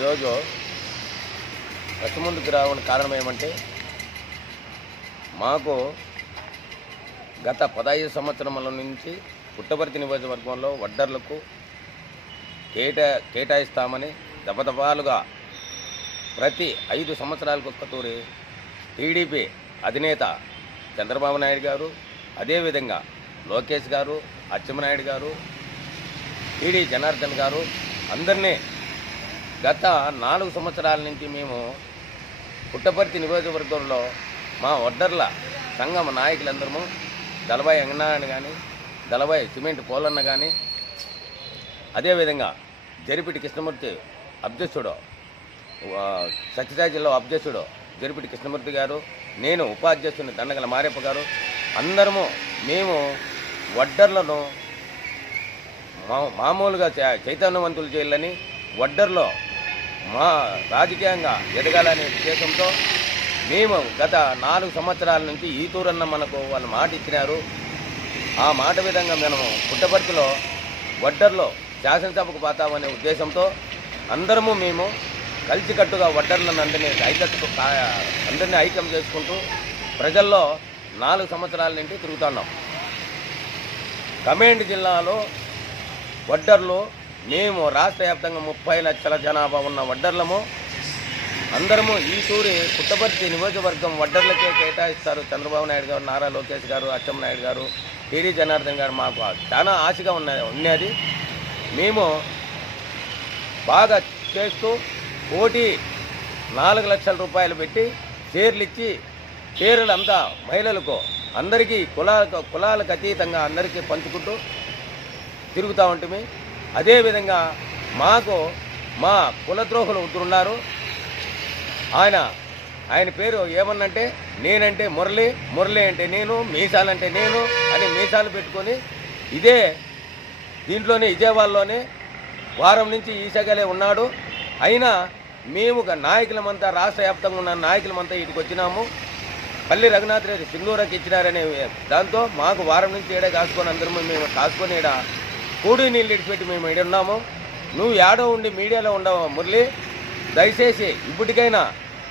ఈరోజు ప్రెస్ ముందుకు రావడానికి కారణం ఏమంటే మాకు గత పదహైదు సంవత్సరముల నుంచి పుట్టపర్తి నియోజకవర్గంలో వడ్డర్లకు కేటా కేటాయిస్తామని దబదబాలుగా ప్రతి ఐదు సంవత్సరాలకు ఒక్కతూరి టీడీపీ అధినేత చంద్రబాబు నాయుడు గారు అదేవిధంగా లోకేష్ గారు అచ్చెమనాయుడు గారు టీడీ జనార్దన్ గారు అందరినీ గత నాలుగు సంవత్సరాల నుంచి మేము పుట్టపర్తి నియోజకవర్గంలో మా వడ్డర్ల సంఘం నాయకులందరము దళబాయి అంగనారాయణ కానీ దళబాయి సిమెంట్ పోలన్న కానీ అదేవిధంగా జరిపిటి కృష్ణమూర్తి అధ్యక్షుడు ఆ, సత్యసాయి జిల్లా అధ్యక్షుడు జరిపిటి కృష్ణమూర్తి గారు నేను ఉపాధ్యక్షుని దండగల మారేప్ప గారు అందరము మేము వడ్డర్లను మామూలుగా చై- చైతన్యవంతులు చేయాలని వడ్డర్లో మా రాజకీయంగా ఎదగాలనే ఉద్దేశంతో మేము గత నాలుగు సంవత్సరాల నుంచి ఈ తూరన్న మనకు వాళ్ళు మాట ఇచ్చినారు. ఆ మాట విధంగా మేము పుట్టపర్తిలో వడ్డర్లో శాసనసభకు పోతామనే ఉద్దేశంతో అందరము మేము కలిసికట్టుగా వడ్డర్లను అందరినీ ఐక్యతకు అందరినీ ఐక్యం చేసుకుంటూ ప్రజల్లో నాలుగు సంవత్సరాల నుండి తిరుగుతున్నాం. కమేండ్ జిల్లాలో వడ్డర్లు మేము రాష్ట్ర వ్యాప్తంగా ముప్పై లక్షల జనాభా ఉన్న వడ్డర్లము అందరము ఈ తూరి పుట్టపర్తి నియోజకవర్గం వడ్డర్లకే కేటాయిస్తారు. చంద్రబాబు నాయుడు గారు నారా లోకేష్ గారు అచ్చెన్నాయుడు గారు టీడీ జనార్దన్ గారు మాకు చాలా ఆశగా ఉన్నది ఉన్నది. మేము బాగా చేస్తూ కోటి నాలుగు లక్షల రూపాయలు పెట్టి చీరలు ఇచ్చి చీరలు అంతా మహిళలకు అందరికీ కులాలకు కులాలకు అతీతంగా అందరికీ పంచుకుంటూ తిరుగుతూ ఉంటుంది అదేవిధంగా మాకు మా కులద్రోహులు ఉన్నారు. ఆయన ఆయన పేరు ఏమన్నంటే నేనంటే మురళి మురళి అంటే నేను మీసాలంటే నేను అని మీసాలు పెట్టుకొని ఇదే దీంట్లోనే విజయవాడలోనే వారం నుంచి ఈసగలే ఉన్నాడు. అయినా మేము ఒక నాయకులమంతా రాష్ట్ర వ్యాప్తంగా ఉన్న నాయకులమంతా ఇటుకు వచ్చినాము. పల్లి రఘునాథ్ రెడ్డి సింగూరకి ఇచ్చినారనే దాంతో మాకు వారం నుంచి ఏడే కాసుకొని అందరము మేము కాసుకొని ఈడ కూడి నీళ్ళు ఇడిచిపెట్టి మేము ఈడ ఉన్నాము. నువ్వు ఏడో ఉండి మీడియాలో ఉండవు మురళి? దయచేసి ఇప్పటికైనా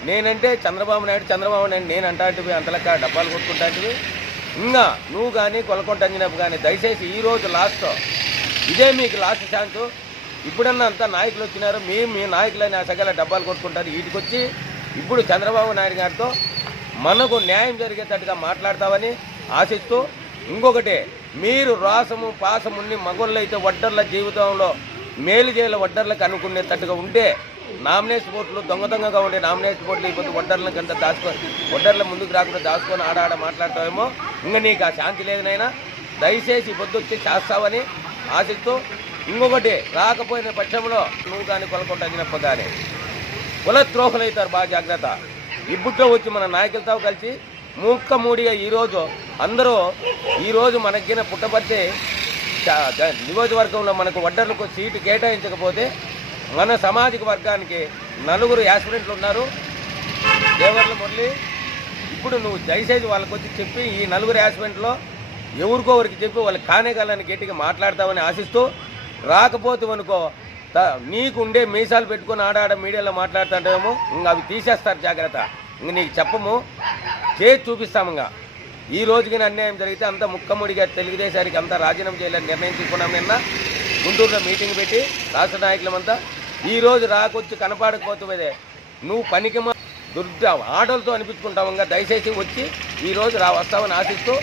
నేనంటే చంద్రబాబు నాయుడు చంద్రబాబు నాయుడు నేను అంటాంటివి అంతలక్క డబ్బాలు కొట్టుకుంటాంటివి. ఇంకా నువ్వు కానీ కొలకొంట అంజనప్పు కానీ దయచేసి ఈరోజు లాస్ట్ ఇదే మీకు లాస్ట్ ఛాన్స్ ఇప్పుడన్నా అంతా నాయకులు వచ్చినారు మీ మీ నాయకులని ఆ సగల డబ్బాలు కొట్టుకుంటారు. వీటికొచ్చి ఇప్పుడు చంద్రబాబు నాయుడు గారితో మనకు న్యాయం జరిగేటట్టుగా మాట్లాడతామని ఆశిస్తూ ఇంకొకటి మీరు రాసము పాసముని మగోళ్ళైతే వడ్డర్ల జీవితంలో మేలు చేయాల వడ్డర్లకు అనుకునేటట్టుగా ఉంటే నామినేషన్ బోర్డులు దొంగ దొంగగా ఉండే నామినేషన్ బోర్డులు ఇప్పుడు వడ్డర్ల కింద దాచుకొని వడ్డర్ల ముందుకు రాకుండా దాచుకొని ఆడా మాట్లాడతామేమో ఇంకా నీకు ఆ శాంతి లేదు నైనా దయచేసి పొద్దు వచ్చి చేస్తావని ఆశిస్తూ ఇంకొకటి రాకపోయిన పక్షంలో నువ్వు కానీ కొలకొండ అజినప్ప కానీ కులద్రోహులు అవుతారు బాగా జాగ్రత్త ఇబ్బుట్లో వచ్చి మన నాయకులతో కలిసి మూక్క మూడిగా ఈరోజు అందరూ ఈరోజు మనకిన పుట్టపర్తి నియోజకవర్గంలో మనకు వడ్డర్లకు సీటు కేటాయించకపోతే మన సామాజిక వర్గానికి నలుగురు యాస్పిరెంట్లు ఉన్నారు. దేవర్ల మురళి ఇప్పుడు నువ్వు దయచేసి వాళ్ళకి వచ్చి చెప్పి ఈ నలుగురు యాస్పిరెంట్లో ఎవరికో ఒకరికి చెప్పి వాళ్ళకి కానేగాలని గట్టిగా మాట్లాడతామని ఆశిస్తూ రాకపోతే అనుకో నీకుండే మీసాలు పెట్టుకొని ఆడాడ మీడియాలో మాట్లాడుతుంటేమో ఇంకా అవి తీసేస్తారు జాగ్రత్త. ఇంక నీకు చెప్పము. చేసి చూపిస్తాము ఇంకా. ఈ రోజుకి అన్యాయం జరిగితే అంత ముక్కముడిగా తెలుగుదేశానికి అంతా రాజీనామా చేయాలని నిర్ణయం తీసుకున్నాం నిన్న. గుంటూరులో మీటింగ్ పెట్టి రాష్ట్ర నాయకులమంతా ఈరోజు రాకొచ్చి కనపడకపోతే నువ్వు పనికి దుర్ద ఆటలతో అనిపించుకుంటావు ఇంకా. దయచేసి వచ్చి ఈరోజు రా వస్తామని ఆశిస్తూ